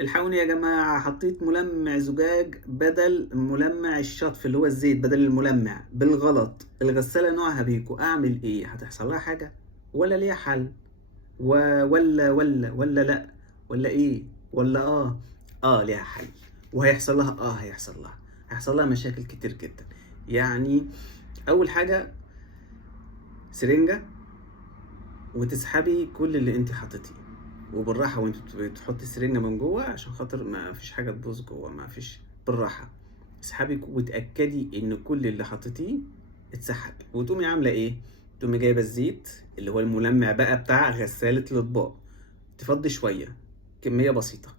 الحقوني يا جماعة، حطيت ملمع زجاج بدل ملمع الشطف اللي هو الزيت بدل الملمع بالغلط. الغسالة نوعها بيكو، أعمل إيه؟ هتحصل لها حاجة ولا ليها حل؟ ولا لأ ولا إيه؟ ولا ليها حل. وهيحصل لها هيحصل لها مشاكل كتير جدا. يعني أول حاجة سرنجة، وتسحبي كل اللي انت حطيتيه وبالراحه، وانت بتحطي السرنجه من جوه عشان خاطر ما فيش حاجه تبوظ جوه، ما فيش. بالراحه اسحبي وتاكدي ان كل اللي حطيتيه اتسحب. وتقومي عامله ايه؟ تقومي جايبه الزيت اللي هو الملمع بقى بتاع غساله الاطباق، تفضي شويه، كميه بسيطه،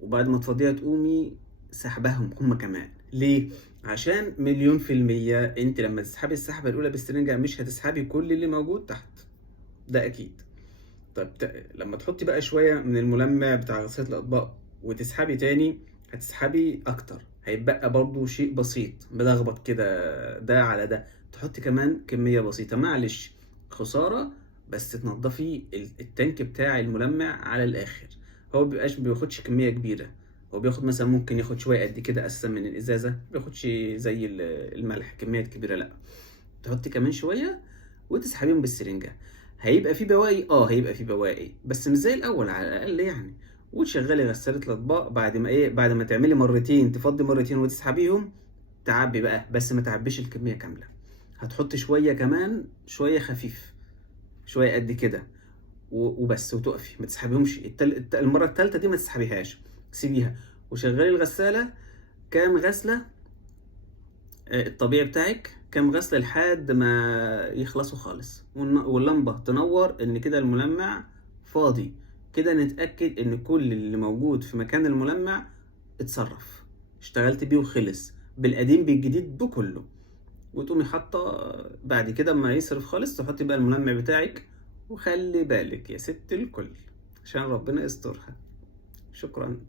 وبعد ما تفضيها تقومي سحبهم هما كمان. ليه؟ عشان مليون في المية انت لما تسحبي السحبة الأولى بالسرنجة مش هتسحبي كل اللي موجود تحت، ده أكيد. طيب لما تحطي بقى شوية من الملمع بتاع غسالة الأطباق وتسحبي تاني، هتسحبي أكتر، هيتبقى برضو شيء بسيط ملخبط كده ده على ده. تحطي كمان كمية بسيطة، معلش خسارة، بس تنضفي التانك بتاع الملمع على الآخر. هو مبيبقاش بياخدش كمية كبيرة، هو بياخد مثلا ممكن ياخد شوية قد كده أساسا من الإزازة، مبياخدش زي الملح كميات كبيرة لأ. تحطي كمان شوية وتسحبيهم بالسرنجة، هيبقى في بواقي، هيبقى في بواقي بس مش زي الاول على الاقل يعني. وتشغلي غسالة الاطباق بعد ما بعد ما تعملي مرتين، تفضي مرتين وتسحبيهم، تعبي بقى بس ما تعبيش الكمية كاملة. هتحطي شوية كمان، شوية خفيف، شوية قد كده وبس، وتقفي ما تسحبيهمش. المرة التالتة دي ما تسحبيهاش، سيبيها وشغلي الغسالة. كام غسلة الطبيعي بتاعك؟ كام غسلة لحد ما يخلصوا خالص واللمبة تنور ان كده الملمع فاضي. كده نتأكد ان كل اللي موجود في مكان الملمع اتصرف، اشتغلت بيه وخلص، بالقديم بالجديد بكله. وتقومي حاطة بعد كده ما يصرف خالص، تحطي بقى الملمع بتاعك. وخلي بالك يا ست الكل عشان ربنا يسترها. شكرا.